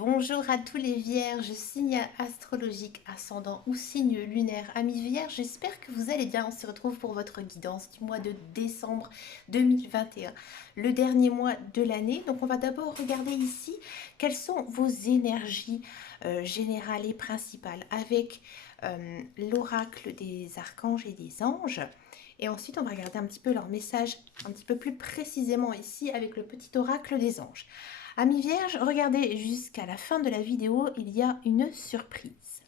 Bonjour à tous les vierges, signe astrologique, ascendant ou signe lunaire, amis vierges, j'espère que vous allez bien. On se retrouve pour votre guidance du mois de décembre 2021, le dernier mois de l'année. Donc on va d'abord regarder ici quelles sont vos énergies générales et principales avec l'oracle des archanges et des anges. Et ensuite on va regarder un petit peu leur message un petit peu plus précisément ici avec le petit oracle des anges. Amis vierges, regardez jusqu'à la fin de la vidéo, il y a une surprise.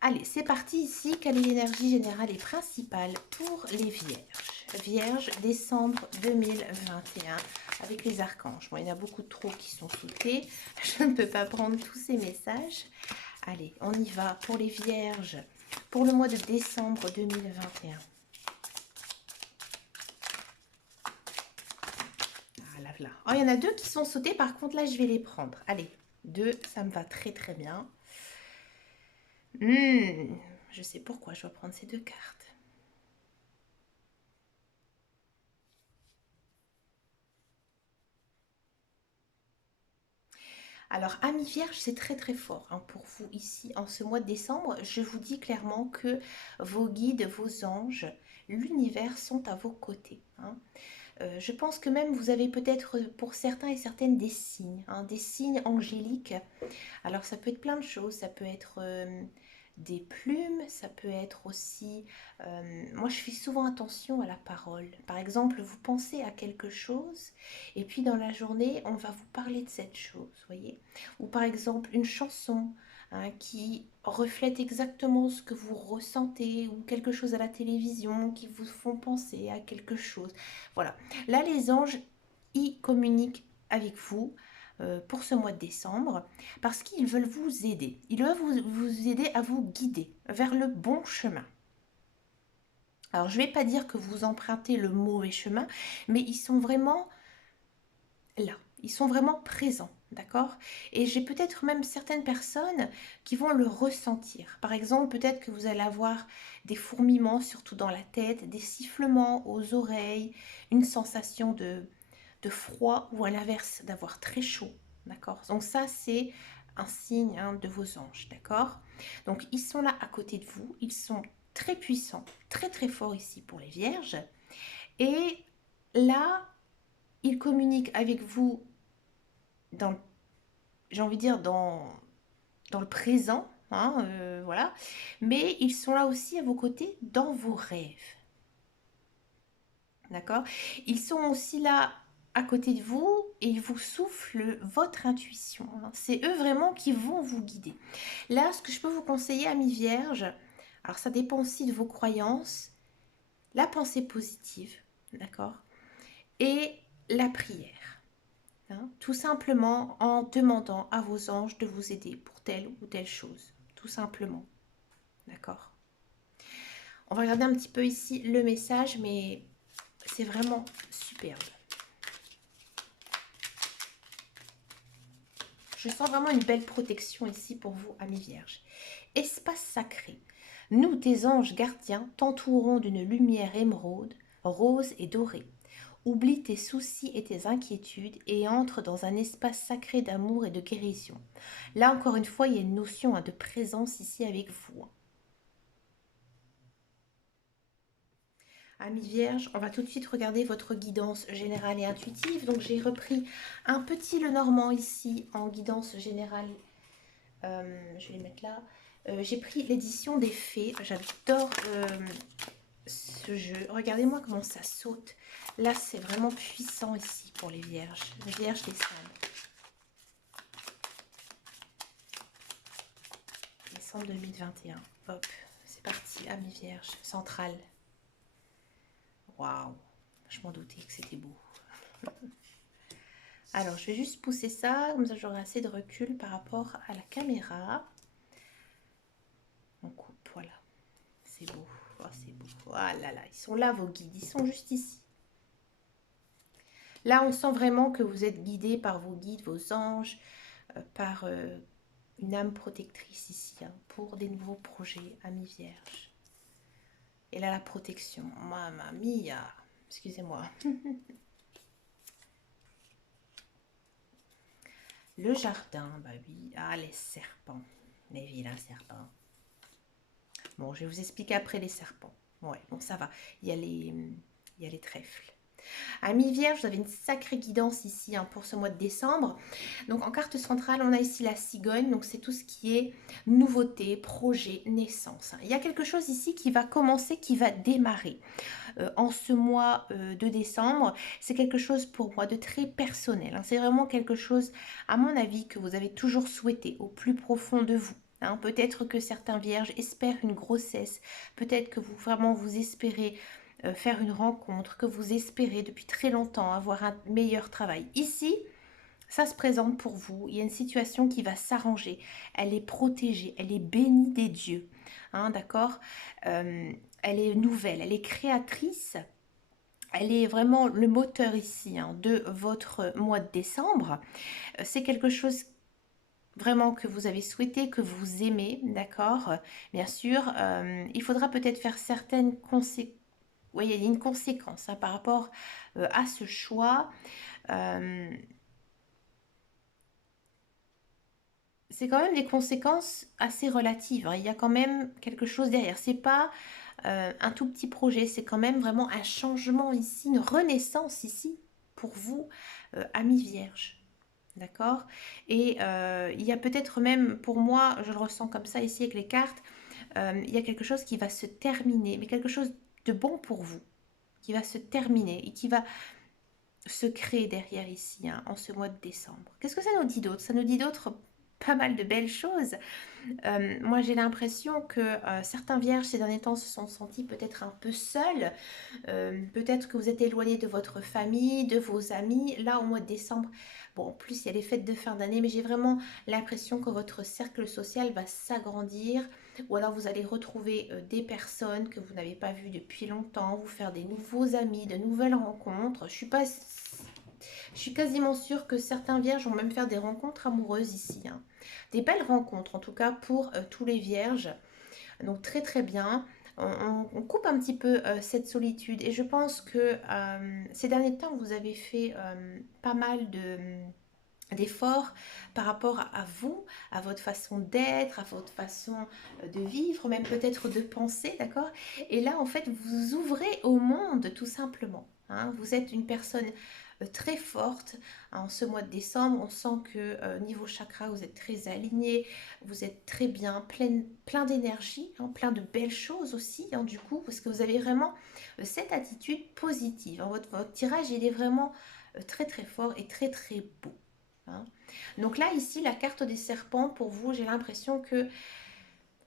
Allez, c'est parti ici. Quelle est l'énergie générale et principale pour les vierges? Vierges, décembre 2021, avec les archanges. Bon, il y en a beaucoup trop qui sont sautés. Je ne peux pas prendre tous ces messages. Allez, on y va pour les vierges, pour le mois de décembre 2021. Là. Oh, il y en a deux qui sont sautés, par contre là je vais les prendre. Allez, deux, ça me va très très bien. Je sais pourquoi je dois prendre ces deux cartes. Alors, amis vierges, c'est très très fort hein, pour vous ici en ce mois de décembre. Je vous dis clairement que vos guides, vos anges, l'univers sont à vos côtés. Hein. Je pense que même vous avez peut-être pour certains et certaines des signes angéliques. Alors ça peut être plein de choses, ça peut être des plumes, ça peut être aussi... moi je fais souvent attention à la parole. Par exemple, vous pensez à quelque chose et puis dans la journée, on va vous parler de cette chose, voyez. Ou par exemple, une chanson qui reflète exactement ce que vous ressentez ou quelque chose à la télévision qui vous font penser à quelque chose. Voilà. Là, les anges, ils communiquent avec vous pour ce mois de décembre parce qu'ils veulent vous aider. Ils veulent vous aider à vous guider vers le bon chemin. Alors, je ne vais pas dire que vous empruntez le mauvais chemin, mais ils sont vraiment là. Ils sont vraiment présents, d'accord? Et j'ai peut-être même certaines personnes qui vont le ressentir. Par exemple, peut-être que vous allez avoir des fourmillements, surtout dans la tête, des sifflements aux oreilles, une sensation de froid ou à l'inverse d'avoir très chaud, d'accord? Donc ça, c'est un signe de vos anges, d'accord? Donc ils sont là à côté de vous, ils sont très puissants, très très forts ici pour les vierges. Et là, ils communiquent avec vous dans, j'ai envie de dire, dans le présent, voilà. Mais ils sont là aussi à vos côtés dans vos rêves. D'accord? Ils sont aussi là à côté de vous et ils vous soufflent votre intuition. C'est eux vraiment qui vont vous guider. Là, ce que je peux vous conseiller, amis vierges, alors ça dépend aussi de vos croyances, la pensée positive, d'accord? Et la prière. Tout simplement en demandant à vos anges de vous aider pour telle ou telle chose. Tout simplement. D'accord? On va regarder un petit peu ici le message, mais c'est vraiment superbe. Je sens vraiment une belle protection ici pour vous, amis vierges. Espace sacré. Nous, tes anges gardiens, t'entourons d'une lumière émeraude, rose et dorée. Oublie tes soucis et tes inquiétudes et entre dans un espace sacré d'amour et de guérison. Là, encore une fois, il y a une notion de présence ici avec vous. Amis vierges, on va tout de suite regarder votre guidance générale et intuitive. Donc j'ai repris un petit Lenormand ici en guidance générale. Je vais les mettre là. J'ai pris l'édition des fées. J'adore ce jeu. Regardez-moi comment ça saute. Là, c'est vraiment puissant ici pour les vierges. Les vierges décembre. Décembre 2021. Hop, c'est parti. Amis vierges. Centrale. Waouh, je m'en doutais que c'était beau. Alors, je vais juste pousser ça, comme ça j'aurai assez de recul par rapport à la caméra. On coupe, voilà. C'est beau, oh, c'est beau. Ah là là, ils sont là vos guides, ils sont juste ici. Là, on sent vraiment que vous êtes guidé par vos guides, vos anges, par une âme protectrice ici, pour des nouveaux projets, amis vierges. Et là, la protection. Mamma mia, excusez-moi. Le jardin, bah oui. Ah, les serpents. Les vilains serpents. Bon, je vais vous expliquer après les serpents. Ouais, bon, ça va. Il y a les trèfles. Amis Vierge, vous avez une sacrée guidance ici hein, pour ce mois de décembre. Donc en carte centrale, on a ici la cigogne. Donc c'est tout ce qui est nouveauté, projet, naissance. Il y a quelque chose ici qui va commencer, qui va démarrer en ce mois de décembre. C'est quelque chose pour moi de très personnel. Hein. C'est vraiment quelque chose, à mon avis, que vous avez toujours souhaité au plus profond de vous. Hein. Peut-être que certains vierges espèrent une grossesse. Peut-être que vous vraiment vous espérez faire une rencontre, que vous espérez depuis très longtemps avoir un meilleur travail. Ici, ça se présente pour vous. Il y a une situation qui va s'arranger. Elle est protégée, elle est bénie des dieux. Hein, d'accord. Elle est nouvelle, elle est créatrice. Elle est vraiment le moteur ici hein, de votre mois de décembre. C'est quelque chose vraiment que vous avez souhaité, que vous aimez, d'accord. Bien sûr, il faudra peut-être faire certaines conséquences. Oui, il y a une conséquence hein, par rapport à ce choix. Euh, c'est quand même des conséquences assez relatives. Hein. Il y a quand même quelque chose derrière. C'est pas un tout petit projet, c'est quand même vraiment un changement ici, une renaissance ici pour vous, amis vierges. D'accord. Et il y a peut-être même, pour moi, je le ressens comme ça ici avec les cartes, il y a quelque chose qui va se terminer, mais quelque chose de bon pour vous, qui va se terminer et qui va se créer derrière ici, hein, en ce mois de décembre. Qu'est-ce que ça nous dit d'autre? Ça nous dit d'autres pas mal de belles choses. Moi, j'ai l'impression que certains vierges ces derniers temps se sont sentis peut-être un peu seuls. Peut-être que vous êtes éloigné de votre famille, de vos amis. Là, au mois de décembre, bon, en plus, il y a les fêtes de fin d'année, mais j'ai vraiment l'impression que votre cercle social va s'agrandir. Ou alors, vous allez retrouver des personnes que vous n'avez pas vues depuis longtemps, vous faire des nouveaux amis, de nouvelles rencontres. Je suis quasiment sûre que certains vierges vont même faire des rencontres amoureuses ici. Hein. Des belles rencontres, en tout cas, pour tous les vierges. Donc très très bien. On coupe un petit peu cette solitude et je pense que ces derniers temps vous avez fait pas mal d'efforts par rapport à vous, à votre façon d'être, à votre façon de vivre, même peut-être de penser, d'accord. Et là en fait vous vous ouvrez au monde tout simplement. Hein. Vous êtes une personne très forte. En ce mois de décembre, on sent que niveau chakra, vous êtes très aligné, vous êtes très bien, plein d'énergie, hein, plein de belles choses aussi, hein, du coup, parce que vous avez vraiment cette attitude positive. Hein. Votre tirage, il est vraiment très très fort et très très beau. Hein. Donc là, ici, la carte des serpents, pour vous, j'ai l'impression que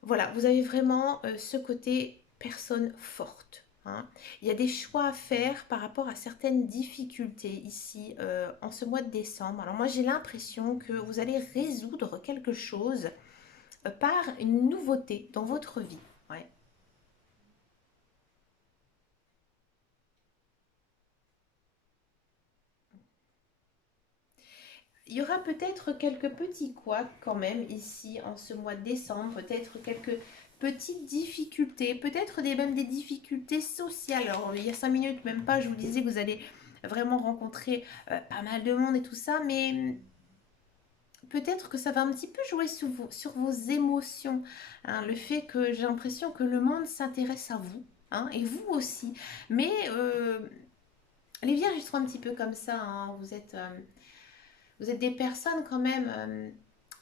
voilà, vous avez vraiment ce côté personne forte. Hein. Il y a des choix à faire par rapport à certaines difficultés ici en ce mois de décembre. Alors moi j'ai l'impression que vous allez résoudre quelque chose par une nouveauté dans votre vie. Ouais. Il y aura peut-être quelques petits couacs quand même ici en ce mois de décembre, peut-être quelques petites difficultés, peut-être même des difficultés sociales. Alors il y a 5 minutes, même pas, je vous disais que vous allez vraiment rencontrer pas mal de monde et tout ça, mais peut-être que ça va un petit peu jouer sur vos émotions. Hein, le fait que j'ai l'impression que le monde s'intéresse à vous, hein, et vous aussi. Mais les vierges, ils sont un petit peu comme ça. Hein, vous êtes des personnes quand même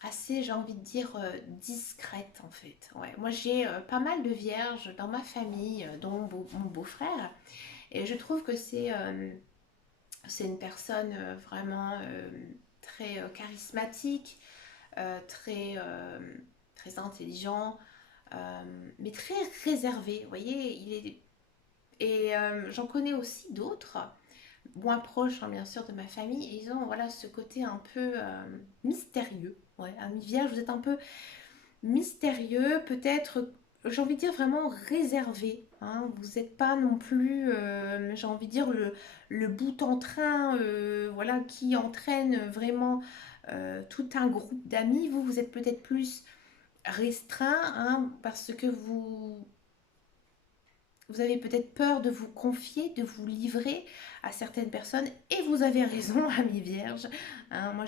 assez, j'ai envie de dire, discrètes en fait. Ouais. Moi j'ai pas mal de vierges dans ma famille, dont mon beau-frère. Et je trouve que c'est une personne vraiment très charismatique, très intelligent, mais très réservé. Vous voyez, et j'en connais aussi d'autres moins proches, hein, bien sûr, de ma famille, et ils ont voilà ce côté un peu mystérieux. Ouais, ami vierge, vous êtes un peu mystérieux, peut-être, j'ai envie de dire vraiment réservé. Hein. Vous n'êtes pas non plus, j'ai envie de dire, le bout en train, voilà, qui entraîne vraiment tout un groupe d'amis. Vous êtes peut-être plus restreint, hein, parce que vous avez peut-être peur de vous confier, de vous livrer à certaines personnes. Et vous avez raison, ami vierge. Hein, moi,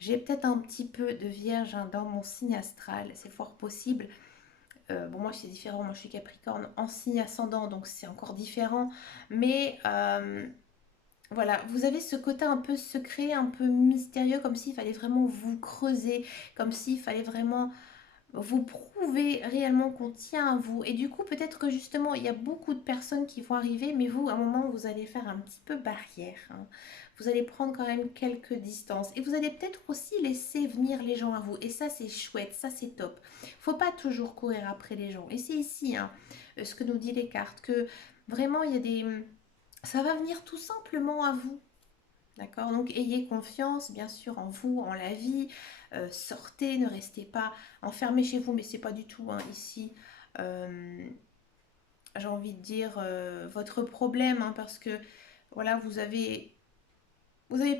J'ai peut-être un petit peu de Vierge hein, dans mon signe astral, c'est fort possible. Bon, moi c'est différent, moi je suis Capricorne en signe ascendant, donc c'est encore différent. Mais voilà, vous avez ce côté un peu secret, un peu mystérieux, comme s'il fallait vraiment vous creuser, comme s'il fallait vraiment vous prouver réellement qu'on tient à vous. Et du coup, peut-être que justement, il y a beaucoup de personnes qui vont arriver, mais vous, à un moment, vous allez faire un petit peu barrière, hein. Vous allez prendre quand même quelques distances. Et vous allez peut-être aussi laisser venir les gens à vous. Et ça, c'est chouette, ça, c'est top. Faut pas toujours courir après les gens. Et c'est ici, hein, ce que nous dit les cartes, que vraiment, il y a des... Ça va venir tout simplement à vous. D'accord? Donc ayez confiance, bien sûr, en vous, en la vie. Sortez, ne restez pas enfermés chez vous, mais c'est pas du tout hein, ici, euh, j'ai envie de dire, votre problème, hein, parce que voilà, vous avez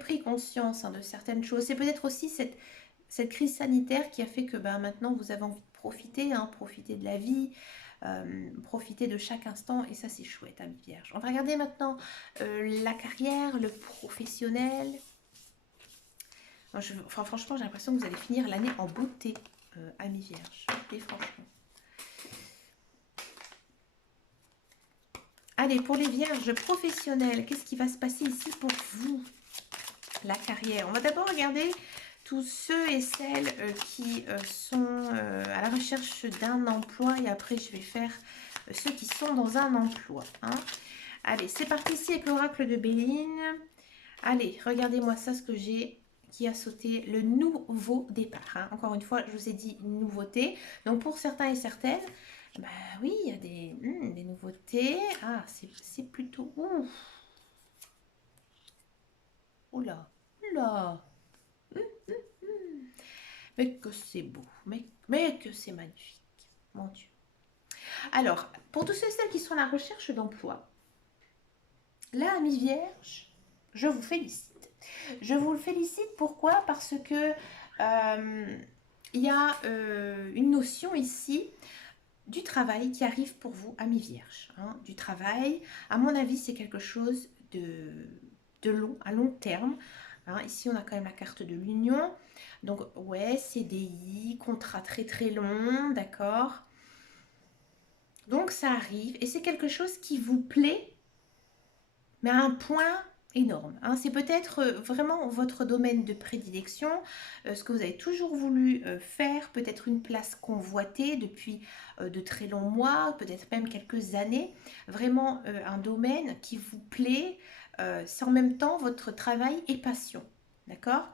pris conscience hein, de certaines choses. C'est peut-être aussi cette crise sanitaire qui a fait que ben, maintenant vous avez envie de profiter, hein, profiter de la vie, profiter de chaque instant, et ça c'est chouette, ami Vierge. On va regarder maintenant la carrière, le professionnel. Enfin, franchement, j'ai l'impression que vous allez finir l'année en beauté, ami Vierge. Et franchement. Allez, pour les Vierges professionnelles, qu'est-ce qui va se passer ici pour vous? La carrière. On va d'abord regarder tous ceux et celles qui sont à la recherche d'un emploi. Et après, je vais faire ceux qui sont dans un emploi, hein. Allez, c'est parti ici avec l'oracle de Béline. Allez, regardez-moi ça, ce que j'ai qui a sauté, le nouveau départ, hein. Encore une fois, je vous ai dit nouveauté. Donc pour certains et certaines, bah oui, il y a des nouveautés. Ah, c'est plutôt... Ouh, oula, oula. Mais que c'est beau, mais que c'est magnifique, mon Dieu. Alors, pour tous ceux et celles qui sont à la recherche d'emploi, là, ami Vierge, je vous félicite. Je vous le félicite, pourquoi? Parce que il y a une notion ici du travail qui arrive pour vous, ami Vierge, hein. Du travail, à mon avis, c'est quelque chose de long, à long terme, hein. Ici, on a quand même la carte de l'union. Donc, ouais, CDI, contrat très très long, d'accord. Donc, ça arrive et c'est quelque chose qui vous plaît, mais à un point énorme, hein. C'est peut-être vraiment votre domaine de prédilection, ce que vous avez toujours voulu faire, peut-être une place convoitée depuis de très longs mois, peut-être même quelques années, vraiment un domaine qui vous plaît, c'est en même temps votre travail et passion, d'accord?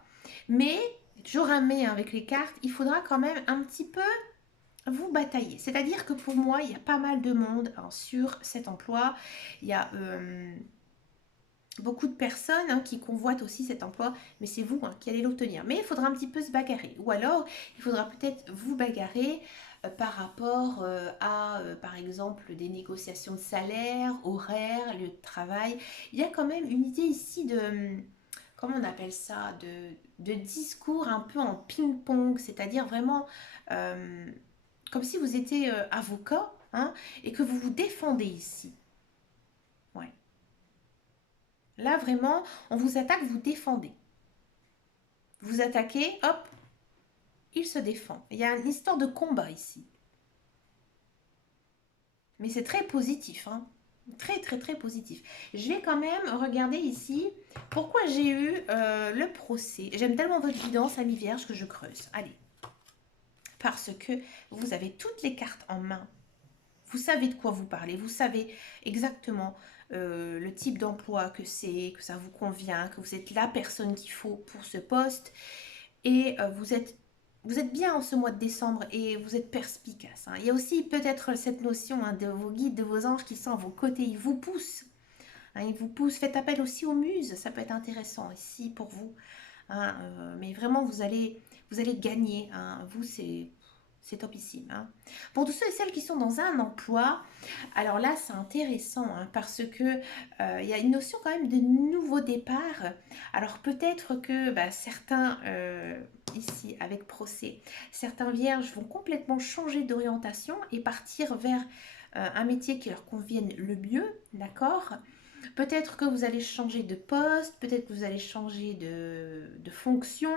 Mais, toujours un mais hein, avec les cartes, il faudra quand même un petit peu vous batailler. C'est-à-dire que pour moi, il y a pas mal de monde hein, sur cet emploi. Il y a beaucoup de personnes hein, qui convoitent aussi cet emploi, mais c'est vous hein, qui allez l'obtenir. Mais il faudra un petit peu se bagarrer. Ou alors, il faudra peut-être vous bagarrer par rapport à, par exemple, des négociations de salaire, horaire, lieu de travail. Il y a quand même une idée ici de, comment on appelle ça, de discours un peu en ping-pong, c'est-à-dire vraiment comme si vous étiez avocat hein, et que vous vous défendez ici. Ouais. Là, vraiment, on vous attaque, vous défendez. Vous attaquez, hop, il se défend. Il y a une histoire de combat ici. Mais c'est très positif, hein. Très, très, très positif. Je vais quand même regarder ici pourquoi j'ai eu le procès. J'aime tellement votre guidance, ami Vierge, que je creuse. Allez. Parce que vous avez toutes les cartes en main. Vous savez de quoi vous parlez. Vous savez exactement le type d'emploi que c'est, que ça vous convient, que vous êtes la personne qu'il faut pour ce poste. Et vous êtes bien en ce mois de décembre et vous êtes perspicace, hein. Il y a aussi peut-être cette notion hein, de vos guides, de vos anges qui sont à vos côtés. Ils vous poussent. Hein, ils vous poussent. Faites appel aussi aux muses. Ça peut être intéressant ici pour vous, hein, mais vraiment, vous allez gagner, hein. Vous, c'est topissime, hein. Pour tous ceux et celles qui sont dans un emploi, alors là, c'est intéressant hein, parce que il y a une notion quand même de nouveau départ. Alors peut-être que bah, certains, ici avec procès, certains vierges vont complètement changer d'orientation et partir vers un métier qui leur convienne le mieux, d'accord? Peut-être que vous allez changer de poste, peut-être que vous allez changer de fonction,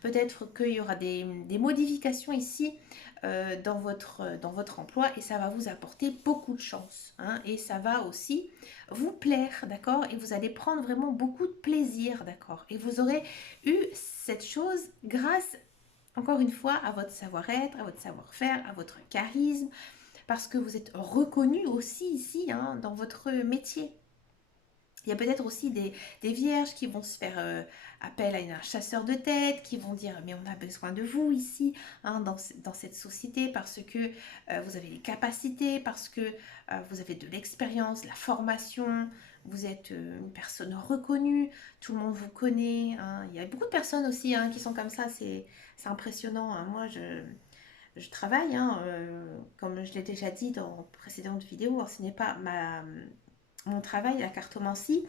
peut-être qu'il y aura des modifications ici dans votre emploi et ça va vous apporter beaucoup de chance, hein, et ça va aussi vous plaire, d'accord? Et vous allez prendre vraiment beaucoup de plaisir, d'accord? Et vous aurez eu cette chose grâce, encore une fois, à votre savoir-être, à votre savoir-faire, à votre charisme, parce que vous êtes reconnu aussi ici, hein, dans votre métier. Il y a peut-être aussi des vierges qui vont se faire appel à un chasseur de tête, qui vont dire mais on a besoin de vous ici, hein, dans cette société parce que vous avez les capacités, parce que vous avez de l'expérience, la formation, vous êtes une personne reconnue, tout le monde vous connaît, hein. Il y a beaucoup de personnes aussi, hein, qui sont comme ça, c'est impressionnant, hein. Moi je travaille, hein, comme je l'ai déjà dit dans précédentes vidéos, hein, ce n'est pas mon travail, la cartomancie.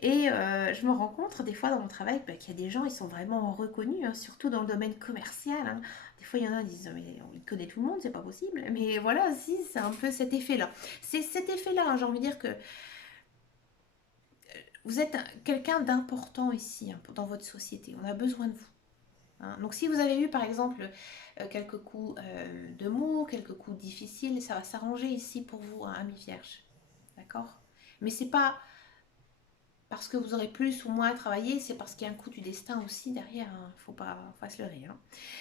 Et je me rends compte des fois dans mon travail bah, qu'il y a des gens, ils sont vraiment reconnus, hein, surtout dans le domaine commercial, hein. Des fois, il y en a qui disent, mais il connaît tout le monde, c'est pas possible. Mais voilà, si, c'est un peu cet effet-là. C'est cet effet-là, hein, j'ai envie de dire que vous êtes quelqu'un d'important ici, hein, dans votre société. On a besoin de vous, hein. Donc si vous avez eu par exemple quelques coups de mou, quelques coups difficiles, ça va s'arranger ici pour vous, hein, ami vierge. D'accord? Mais c'est pas parce que vous aurez plus ou moins travaillé, c'est parce qu'il y a un coup du destin aussi derrière, hein. Faut pas se leurrer, hein.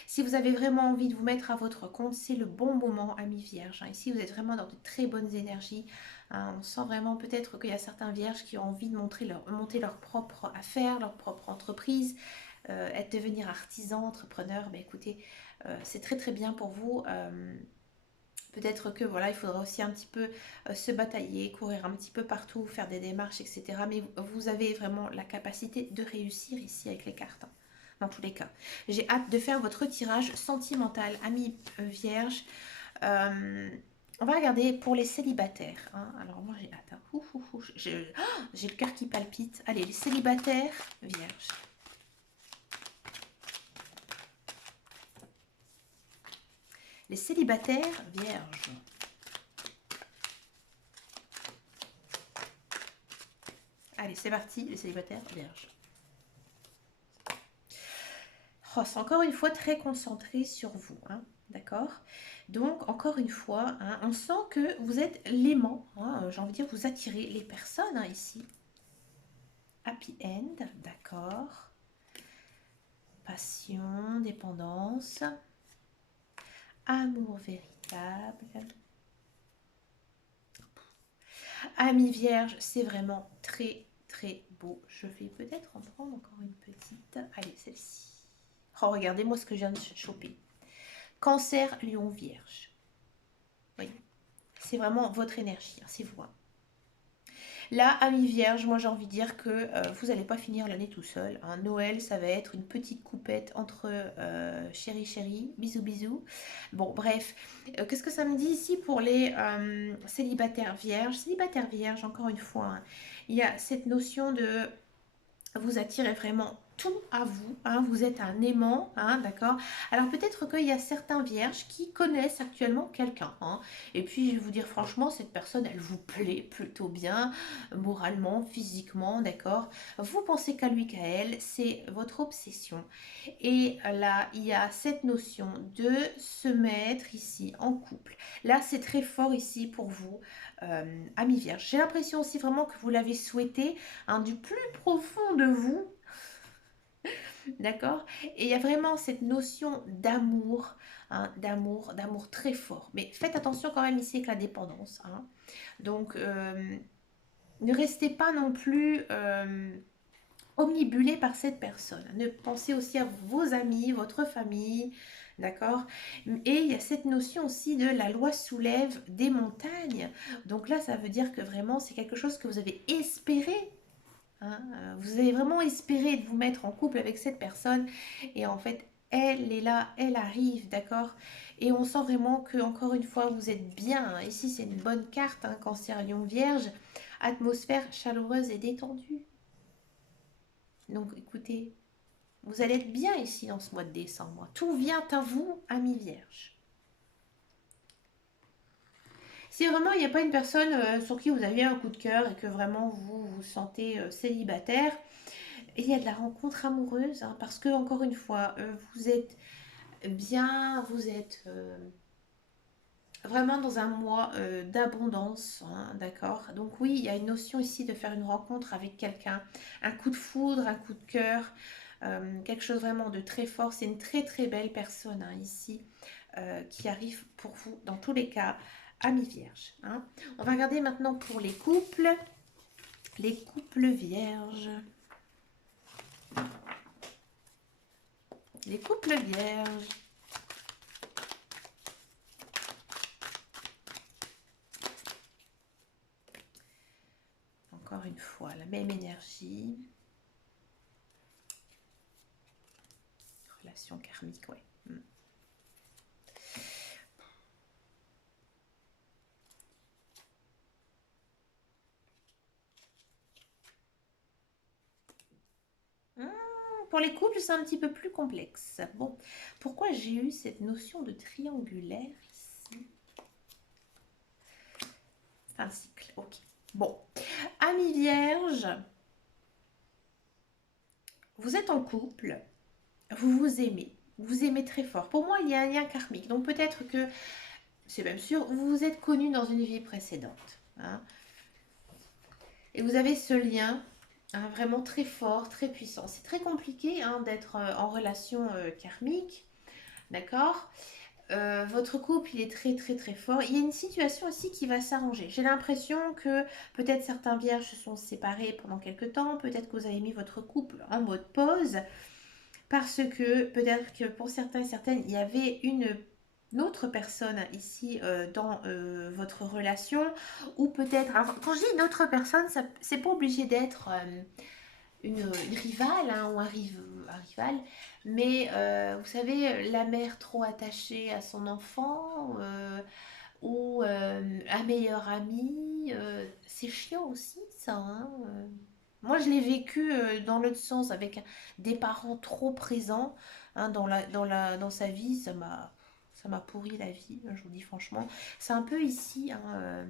Si vous avez vraiment envie de vous mettre à votre compte, c'est le bon moment, ami vierge, hein. Ici, vous êtes vraiment dans de très bonnes énergies, hein. On sent vraiment peut-être qu'il y a certains vierges qui ont envie de monter leur propre affaire, leur propre entreprise, devenir artisan, entrepreneur. Ben, écoutez, c'est très très bien pour vous. Peut-être que voilà, il faudra aussi un petit peu se batailler, courir un petit peu partout, faire des démarches, etc. Mais vous avez vraiment la capacité de réussir ici avec les cartes, hein, dans tous les cas. J'ai hâte de faire votre tirage sentimental, ami vierge. Euh, on va regarder pour les célibataires, hein. Alors moi j'ai hâte, hein. J'ai le cœur qui palpite. Allez, les célibataires vierges. Les célibataires vierges. Allez, c'est parti, les célibataires vierges. Oh, c'est encore une fois très concentré sur vous, hein, d'accord? Donc, encore une fois, hein, on sent que vous êtes l'aimant, hein, j'ai envie de dire, vous attirez les personnes, hein, ici. Happy end, d'accord. Passion, dépendance, amour véritable. Ami vierge, c'est vraiment très très beau. Je vais peut-être en prendre encore une petite. Allez, celle-ci. Oh, regardez-moi ce que je viens de choper. Cancer, lion, vierge. Oui, c'est vraiment votre énergie, hein, c'est vous, hein. Là, ami vierge, moi j'ai envie de dire que vous n'allez pas finir l'année tout seul, hein. Noël, ça va être une petite coupette entre chéri chéri, bisous bisous. Bon, bref, qu'est-ce que ça me dit ici pour les célibataires vierges? Célibataires vierges, encore une fois, hein, il y a cette notion de vous attirez vraiment tout à vous, hein, vous êtes un aimant, hein, d'accord. Alors peut-être qu'il y a certains vierges qui connaissent actuellement quelqu'un, hein, et puis je vais vous dire franchement, cette personne, elle vous plaît plutôt bien, moralement, physiquement, d'accord. Vous pensez qu'à lui, qu'à elle, c'est votre obsession. Et là, il y a cette notion de se mettre ici en couple. Là, c'est très fort ici pour vous, amis vierges. J'ai l'impression aussi vraiment que vous l'avez souhaité, hein, du plus profond de vous, d'accord? Et il y a vraiment cette notion d'amour, hein, d'amour très fort. Mais faites attention quand même ici avec la dépendance, hein. Donc, ne restez pas non plus omnibulé par cette personne. Ne pensez aussi à vos amis, votre famille, d'accord? Et il y a cette notion aussi de la loi soulève des montagnes. Donc là, ça veut dire que vraiment, c'est quelque chose que vous avez espéré, hein. Vous avez vraiment espéré de vous mettre en couple avec cette personne et en fait, elle est là, elle arrive, d'accord? Et on sent vraiment que, encore une fois, vous êtes bien, hein. Ici, c'est une bonne carte, hein, Cancer, Lion, Vierge. Atmosphère chaleureuse et détendue. Donc, écoutez, vous allez être bien ici dans ce mois de décembre. Tout vient à vous, ami Vierge. Si vraiment il n'y a pas une personne sur qui vous avez un coup de cœur et que vraiment vous vous sentez célibataire, il y a de la rencontre amoureuse, hein, parce que encore une fois, vous êtes bien, vous êtes vraiment dans un mois d'abondance, hein, d'accord? Donc oui, il y a une notion ici de faire une rencontre avec quelqu'un, un coup de foudre, un coup de cœur, quelque chose vraiment de très fort. C'est une très très belle personne hein, ici qui arrive pour vous dans tous les cas, amis vierges. Hein. On va regarder maintenant pour les couples vierges. Les couples vierges. Encore une fois, la même énergie. Relation karmique, ouais. Pour les couples, c'est un petit peu plus complexe. Bon, pourquoi j'ai eu cette notion de triangulaire ici? Fin de cycle, ok. Bon, amis vierges, vous êtes en couple, vous aimez très fort. Pour moi, il y a un lien karmique. Donc peut-être que, c'est même sûr, vous vous êtes connus dans une vie précédente. Hein, et vous avez ce lien hein, vraiment très fort, très puissant. C'est très compliqué hein, d'être en relation karmique, d'accord. Votre couple, il est très très très fort. Il y a une situation aussi qui va s'arranger. J'ai l'impression que peut-être certains vierges se sont séparés pendant quelques temps. Peut-être que vous avez mis votre couple en mode pause. Parce que peut-être que pour certains et certaines, il y avait une autre personne ici dans votre relation. Ou peut-être... Alors quand je dis une autre personne, c'est pas obligé d'être une rivale hein, ou un rival. Mais vous savez, la mère trop attachée à son enfant ou un meilleur ami, c'est chiant aussi ça. Hein, moi, je l'ai vécu dans l'autre sens avec des parents trop présents hein, dans sa vie. Ça m'a pourri la vie, je vous dis franchement. C'est un peu ici. Hein,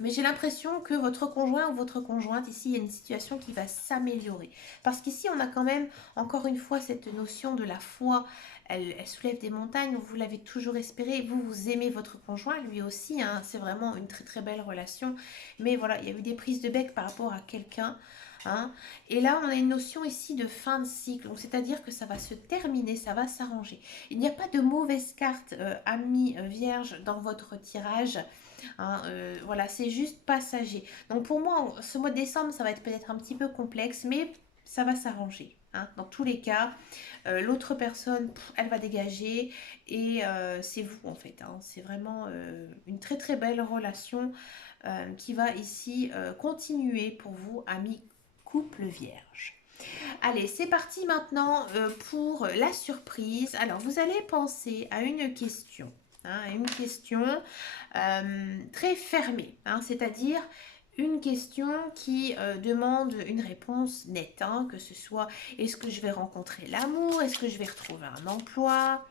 mais j'ai l'impression que votre conjoint ou votre conjointe, ici, il y a une situation qui va s'améliorer. Parce qu'ici, on a quand même, encore une fois, cette notion de la foi. Elle soulève des montagnes, vous l'avez toujours espéré. Vous aimez votre conjoint, lui aussi. Hein, c'est vraiment une très très belle relation. Mais voilà, il y a eu des prises de bec par rapport à quelqu'un. Hein. Et là, on a une notion ici de fin de cycle. Donc, c'est-à-dire que ça va se terminer, ça va s'arranger. Il n'y a pas de mauvaise carte, ami vierge, dans votre tirage. Hein, voilà, c'est juste passager. Donc pour moi, ce mois de décembre, ça va être peut-être un petit peu complexe, mais ça va s'arranger. Hein. Dans tous les cas, l'autre personne, elle va dégager et c'est vous en fait. Hein. C'est vraiment une très très belle relation qui va ici continuer pour vous, amis couple vierge. Allez, c'est parti maintenant pour la surprise. Alors, vous allez penser à une question. Hein, une question très fermée. Hein, c'est-à-dire une question qui demande une réponse nette. Hein, que ce soit est-ce que je vais rencontrer l'amour? Est-ce que je vais retrouver un emploi?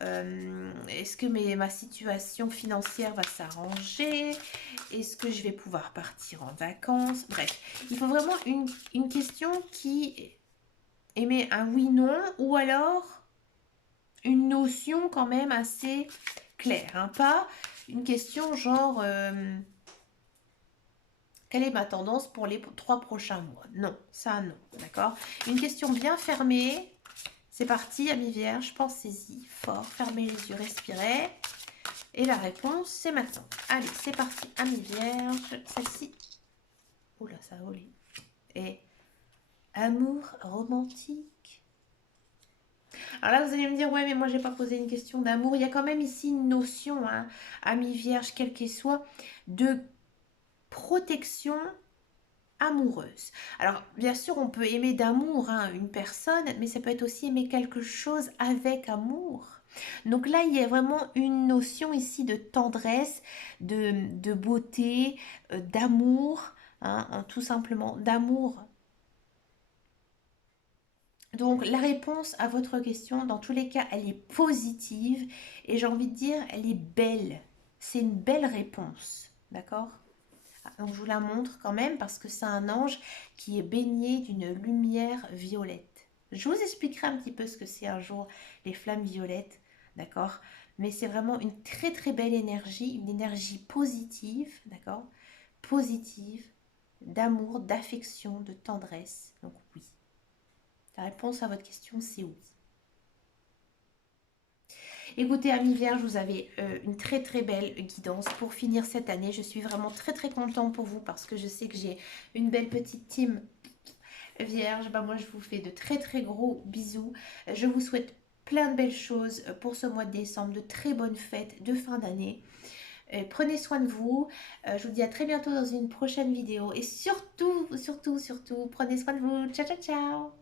Est-ce que ma situation financière va s'arranger? Est-ce que je vais pouvoir partir en vacances? Bref, il faut vraiment une question qui émet un oui-non ou alors une notion quand même assez claire. Hein, pas une question genre quelle est ma tendance pour les 3 prochains mois? Non, ça non, d'accord. Une question bien fermée. C'est parti, amis vierges, pensez-y fort, fermez les yeux, respirez. Et la réponse, c'est maintenant. Allez, c'est parti, amis vierges. Celle-ci, oula, ça a volé. Et amour romantique. Alors là, vous allez me dire, ouais, mais moi, j'ai pas posé une question d'amour. Il y a quand même ici une notion, hein, amis vierges, quelle qu'elle soit, de protection amoureuse. Alors, bien sûr, on peut aimer d'amour hein, une personne, mais ça peut être aussi aimer quelque chose avec amour. Donc là, il y a vraiment une notion ici de tendresse, de beauté, d'amour, hein, tout simplement, d'amour. Donc la réponse à votre question, dans tous les cas, elle est positive et j'ai envie de dire, elle est belle. c'est une belle réponse, d'accord? Donc je vous la montre quand même parce que c'est un ange qui est baigné d'une lumière violette. Je vous expliquerai un petit peu ce que c'est un jour les flammes violettes, d'accord? Mais c'est vraiment une très très belle énergie, une énergie positive, d'accord? Positive, d'amour, d'affection, de tendresse. Donc oui. La réponse à votre question, c'est oui. Écoutez, amis vierges, vous avez une très très belle guidance pour finir cette année. Je suis vraiment très très contente pour vous parce que je sais que j'ai une belle petite team vierge. Bah, moi, je vous fais de très très gros bisous. Je vous souhaite plein de belles choses pour ce mois de décembre, de très bonnes fêtes de fin d'année. Prenez soin de vous. Je vous dis à très bientôt dans une prochaine vidéo. Et surtout, surtout, surtout, prenez soin de vous. Ciao, ciao, ciao.